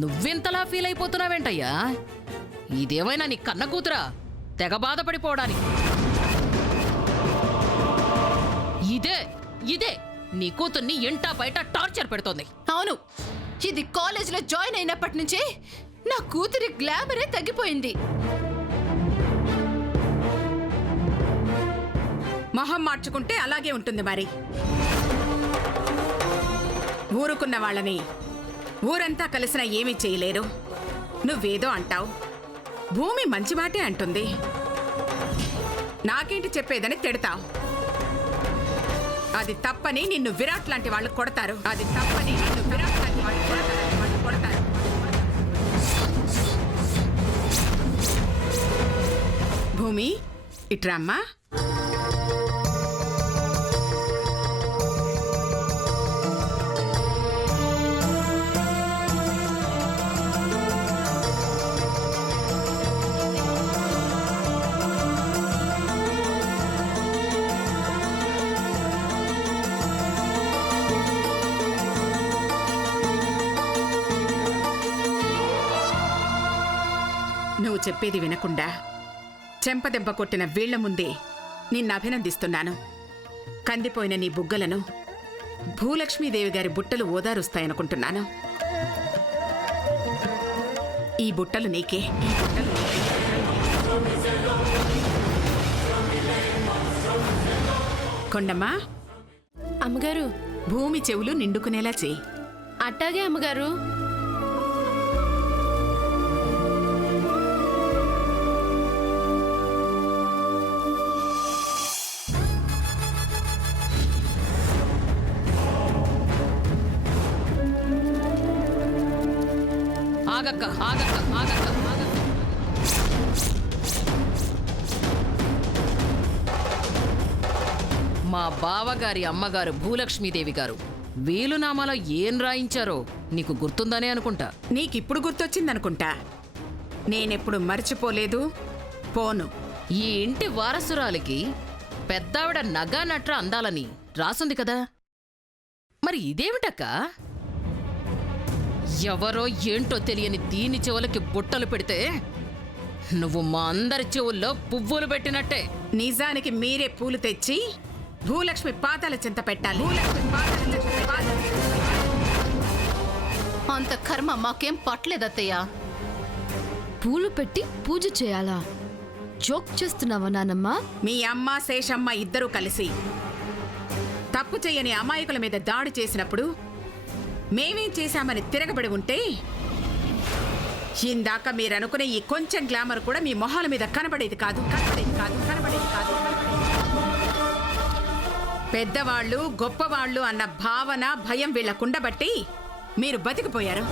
నువ్వెంతలా feel అయిపోతున్నావేంటయ్యా? ఇదేమైనా నీ కన్న కూతురా తెగ బాధపడిపోవడానికి? ఇదే ఇదే నీ కూతుర్ని ఇంటా బయట టార్చర్ పెడుతోంది. అవును, ఇది కాలేజీలో జాయిన్ అయినప్పటి నుంచే నా కూతురి గ్లామరే తగ్గిపోయింది. మొహం మార్చుకుంటే అలాగే ఉంటుంది మరి. ఊరుకున్న వాళ్ళని ఊరంతా కలిసినా ఏమీ చేయలేరు. నువ్వేదో అంటావు, భూమి మంచి మాటే అంటుంది. నాకేంటి చెప్పేదని తిడతావు. అది తప్పని నిన్ను విరాట్ లాంటి వాళ్ళు కొడతారు. అది తప్పని నిన్ను విరాట్ లాంటి వాళ్ళు కొడతారు. భూమి, ఇట్రామ్మా. నువ్వు చెప్పేది వినకుండా చెంపదెబ్బ కొట్టిన వీళ్ల ముందే నిన్ను అభినందిస్తున్నాను. కందిపోయిన నీ బుగ్గలను భూలక్ష్మీదేవి గారి బుట్టలు ఓదారుస్తాయనుకుంటున్నాను. ఈ బుట్టలు నీకే. కొండమ్మా, అమ్మగారు, భూమి చెవులు నిండుకునేలా చెయ్యి. అట్టాగే అమ్మగారు. ఆగక్క ఆగక్క ఆగక్క ఆగక్క. మా బావగారి అమ్మగారు భూలక్ష్మీదేవి గారు వీలునామాలో ఏం రాయించారో నీకు గుర్తుందనే అనుకుంటా. నీకిప్పుడు గుర్తొచ్చిందనుకుంటా. నేనెప్పుడు మర్చిపోలేదు, పోను. ఈ ఇంటి వారసురాలికి పెద్దావిడ నగా నట్ర అందాలని రాసుంది కదా, మరి ఇదేమిటక్క? ఎవరో ఏంటో తెలియని దీని చెవులకి బుట్టలు పెడితే నువ్వు మా అందరి చెవుల్లో పువ్వులు పెట్టినట్టే. నిజానికి మీరే పూలు తెచ్చి భూలక్ష్మి పాదాల చెంత పెట్టాలి. అంత కర్మ మాకేం పట్టలేదత్తయ్య. పూలు పెట్టి పూజ చేయాలా? జోక్ చేస్తున్నావా నానమ్మా? మీ అమ్మ శేషమ్మ ఇద్దరూ కలిసి తప్పు చేయని అమాయకుల మీద దాడి చేసినప్పుడు మేమేం చేశామని తిరగబడి ఉంటే ఇందాక మీరనుకునే ఈ కొంచెం గ్లామర్ కూడా మీ మొహాల మీద కనబడేది కాదు. పెద్దవాళ్ళు గొప్పవాళ్ళు అన్న భావన భయం వీళ్ళకుండబట్టి మీరు బతికిపోయారు.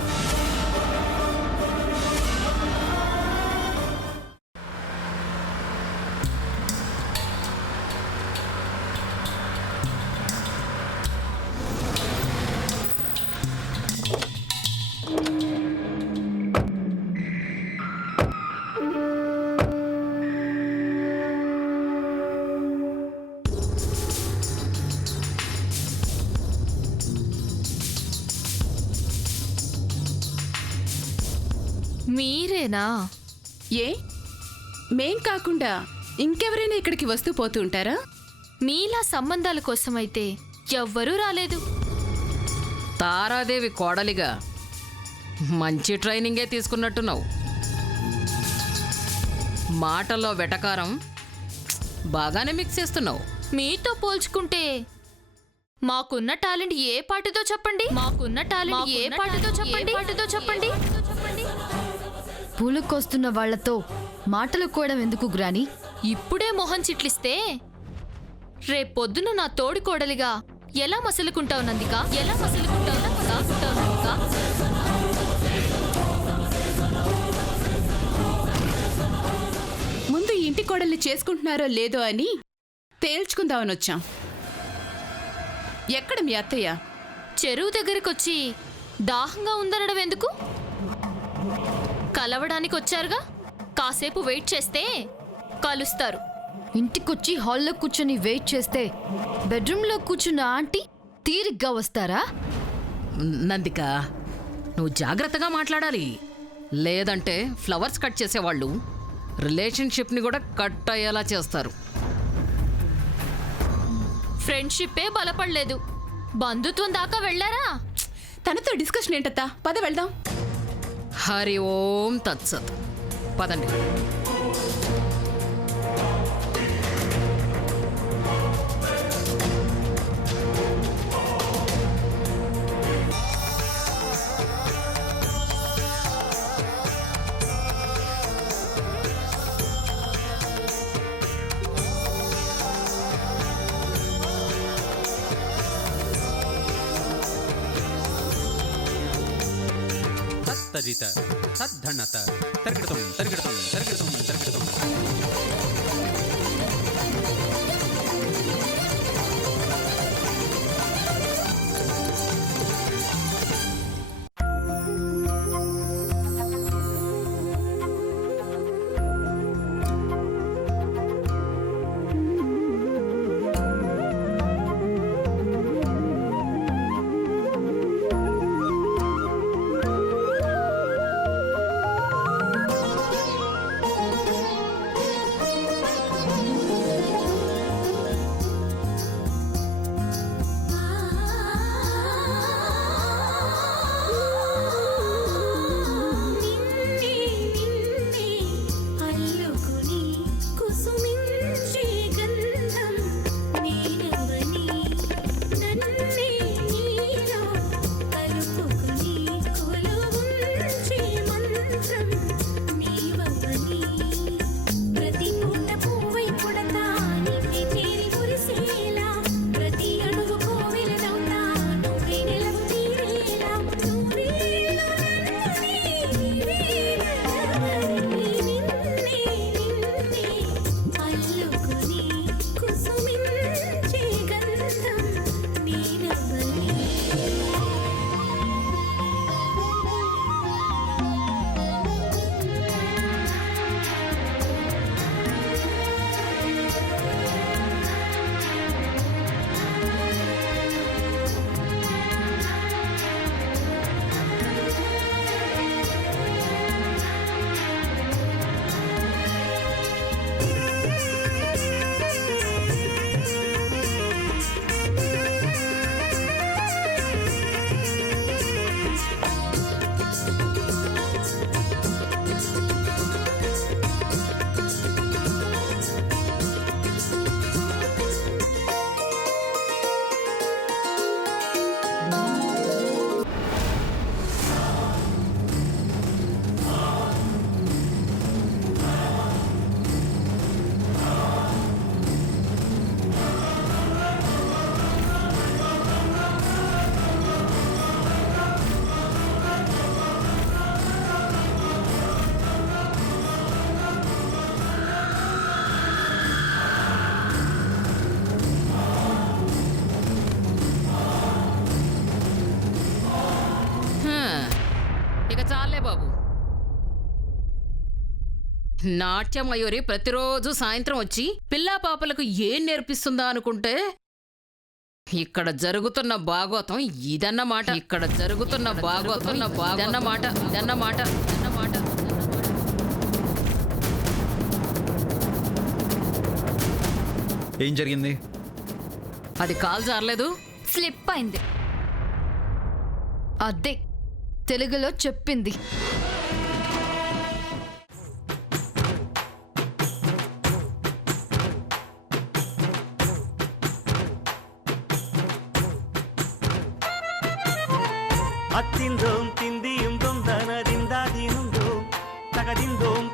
మీరేనా? ఏ, మేం కాకుండా ఇంకెవరైనా ఇక్కడికి వస్తూ పోతూ ఉంటారా? మీలా సంబంధాల కోసమైతే ఎవ్వరూ రాలేదు. తారాదేవి కోడలిగా మంచి ట్రైనింగే తీసుకున్నట్టున్నావు. మాటల్లో వెటకారం బాగానే మిక్స్ చేస్తున్నావు. మీతో పోల్చుకుంటే మాకున్న టాలెంట్ ఏ పాటితో చెప్పండి? పూలకొస్తున్న వాళ్లతో మాటలు కోయడం ఎందుకు గ్రాని? ఇప్పుడే మొహం చిట్లిస్తే రేపొద్దున నా తోడి కోడలిగా ఎలా మసలుకుంటావు నందిక? ముందు ఇంటి కోడల్ని చేసుకుంటున్నారో లేదో అని తేల్చుకుందామని వచ్చాం. ఎక్కడ మీ అత్తయ్య? చెరువు దగ్గరకొచ్చి దాహంగా ఉందనడం ఎందుకు? కలవడానికి వచ్చారుగా, కాసేపు వెయిట్ చేస్తే కలుస్తారు. ఇంటికొచ్చి హాల్లో కూర్చొని వెయిట్ చేస్తే బెడ్రూమ్లో కూర్చున్న ఆంటీ తీరిగ్గా వస్తారా? నందిక, నువ్వు జాగ్రత్తగా మాట్లాడాలి. లేదంటే ఫ్లవర్స్ కట్ చేసేవాళ్ళు రిలేషన్షిప్ని కూడా కట్ అయ్యేలా చేస్తారు. ఫ్రెండ్షిప్పే బలపడలేదు, బంధుత్వం దాకా వెళ్ళారా? తనతో డిస్కషన్ ఏంటత్తా, పద వెళ్దాం. హరి ఓం తత్సత్. పదండి. తదిత తద్ధణత తరిగిడతం తరిగిడతం తరిగిడతం తరిగిడతం. ఇక చాలే బాబు. నాట్యమయూరి ప్రతిరోజు సాయంత్రం వచ్చి పిల్లా పాపలకు ఏం నేర్పిస్తుందా అనుకుంటే ఇక్కడ జరుగుతున్న భాగవతం ఇదన్నమాట. ఇక్కడ జరుగుతున్న భాగవతం ఇదన్నమాట. ఇదన్నమాట. ఇదన్నమాట. ఏం జరిగింది? అది కాల్ జారలేదు, స్లిప్ అయింది. అదే తెలుగులో చెప్పింది. அத்திந்தோம் திந்தியும் தொந்தனதிந்தாதினுந்தோம் தகதிந்தோம்